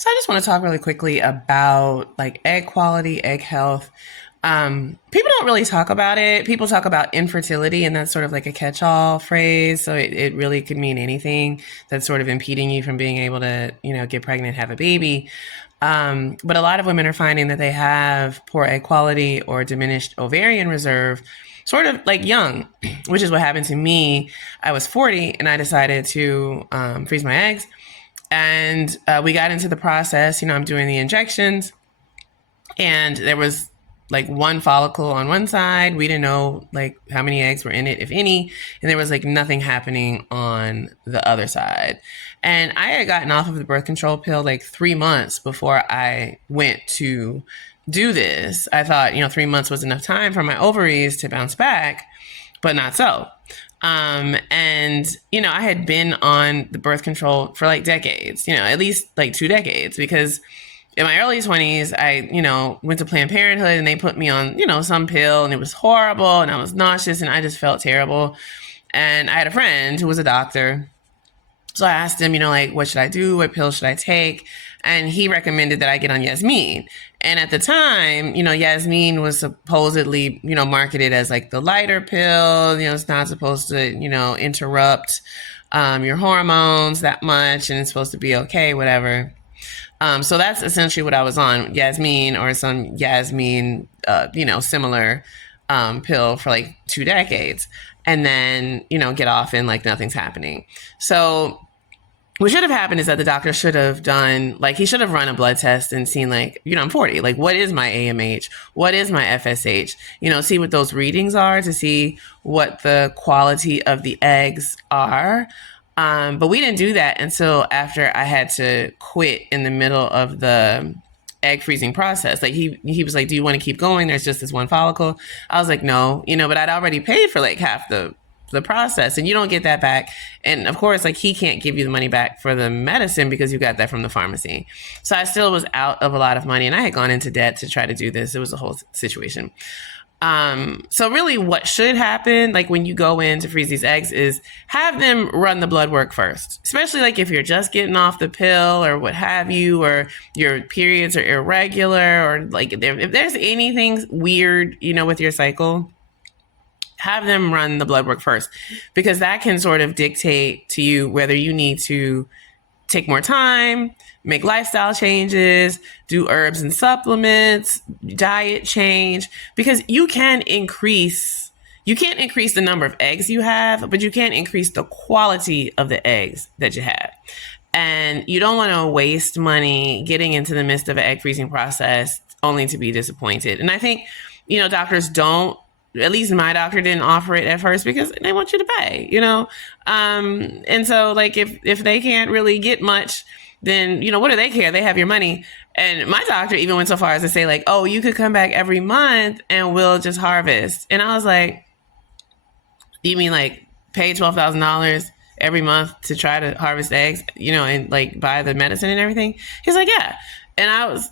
So I just want to talk really quickly about like egg quality, egg health. People don't really talk about it. People talk about infertility, and that's sort of like a catch-all phrase. So it really could mean anything that's sort of impeding you from being able to, get pregnant, have a baby. But a lot of women are finding that they have poor egg quality or diminished ovarian reserve, sort of like young, which is what happened to me. I was 40 and I decided to freeze my eggs. And we got into the process. I'm doing the injections, and there was like one follicle on one side. We didn't know like how many eggs were in it, if any. And there was like nothing happening on the other side. And I had gotten off of the birth control pill like 3 months before I went to do this. I thought, 3 months was enough time for my ovaries to bounce back, but not so. And, I had been on the birth control for like decades, at least like 2 decades, because in my early 20s, I, went to Planned Parenthood and they put me on, some pill, and it was horrible and I was nauseous and I just felt terrible. And I had a friend who was a doctor. So I asked him, like, what should I do? What pill should I take? And he recommended that I get on Yasmin. And at the time, Yasmin was supposedly, marketed as like the lighter pill. It's not supposed to, interrupt your hormones that much, and it's supposed to be okay, whatever. So that's essentially what I was on, Yasmin or some Yasmin, similar pill for like 2 decades. And then, get off and like nothing's happening. So what should have happened is that the doctor should have done, like, he should have run a blood test and seen, like, I'm 40. Like, what is my AMH? What is my FSH? See what those readings are to see what the quality of the eggs are. But we didn't do that until after I had to quit in the middle of the egg freezing process. Like he was like, do you want to keep going? There's just this one follicle. I was like, no, but I'd already paid for like half the process, and you don't get that back. And of course, like, he can't give you the money back for the medicine because you got that from the pharmacy. So I still was out of a lot of money, and I had gone into debt to try to do this. It was a whole situation. So really what should happen, like when you go in to freeze these eggs, is have them run the blood work first, especially like if you're just getting off the pill or what have you, or your periods are irregular, or like if there's anything weird, with your cycle, have them run the blood work first, because that can sort of dictate to you whether you need to take more time, make lifestyle changes, do herbs and supplements, diet change, because you can't increase the number of eggs you have, but you can increase the quality of the eggs that you have. And you don't want to waste money getting into the midst of an egg freezing process only to be disappointed. And I think, doctors don't, at least my doctor didn't offer it at first because they want you to pay, and so like if they can't really get much, then what do they care? They have your money. And my doctor even went so far as to say, like, oh, you could come back every month and we'll just harvest. And I was like, you mean like pay $12,000 every month to try to harvest eggs, and like buy the medicine and everything? He's like, yeah. And I was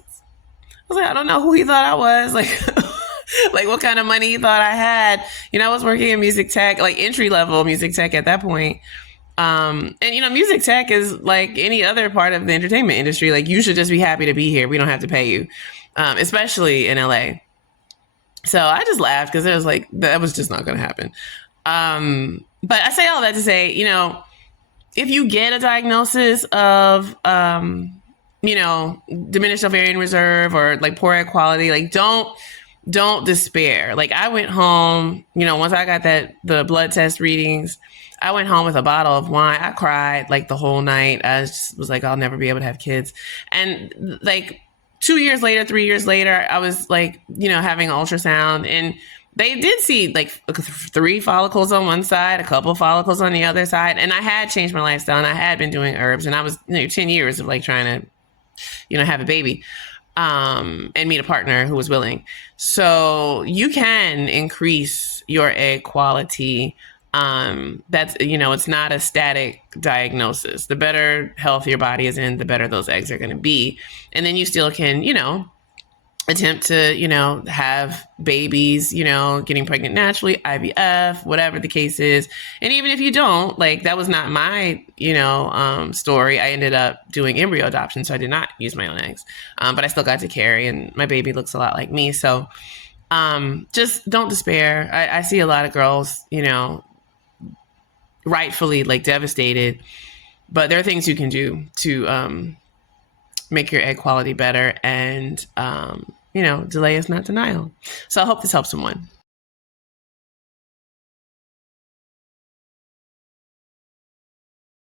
like, I don't know who he thought I was, like like what kind of money he thought I had. I was working in music tech, like entry level music tech at that point. And music tech is like any other part of the entertainment industry. Like, you should just be happy to be here. We don't have to pay you, especially in LA. So I just laughed because it was like, that was just not going to happen. But I say all that to say, if you get a diagnosis of, diminished ovarian reserve or like poor egg quality, like don't despair. Like, I went home, once I got the blood test readings, I went home with a bottle of wine. I cried like the whole night. I just was like, I'll never be able to have kids. And like 2 years later, 3 years later, I was like, having an ultrasound, and they did see like 3 follicles on one side, a couple of follicles on the other side. And I had changed my lifestyle, and I had been doing herbs, and I was 10 years of like trying to, have a baby. And meet a partner who was willing. So you can increase your egg quality. That's, it's not a static diagnosis. The better health your body is in, the better those eggs are going to be. And then you still can, attempt to, have babies, getting pregnant naturally, IVF, whatever the case is. And even if you don't, like, that was not my, story. I ended up doing embryo adoption, so I did not use my own eggs. But I still got to carry, and my baby looks a lot like me. So just don't despair. I see a lot of girls, rightfully like devastated, but there are things you can do to make your egg quality better, and delay is not denial. So I hope this helps someone.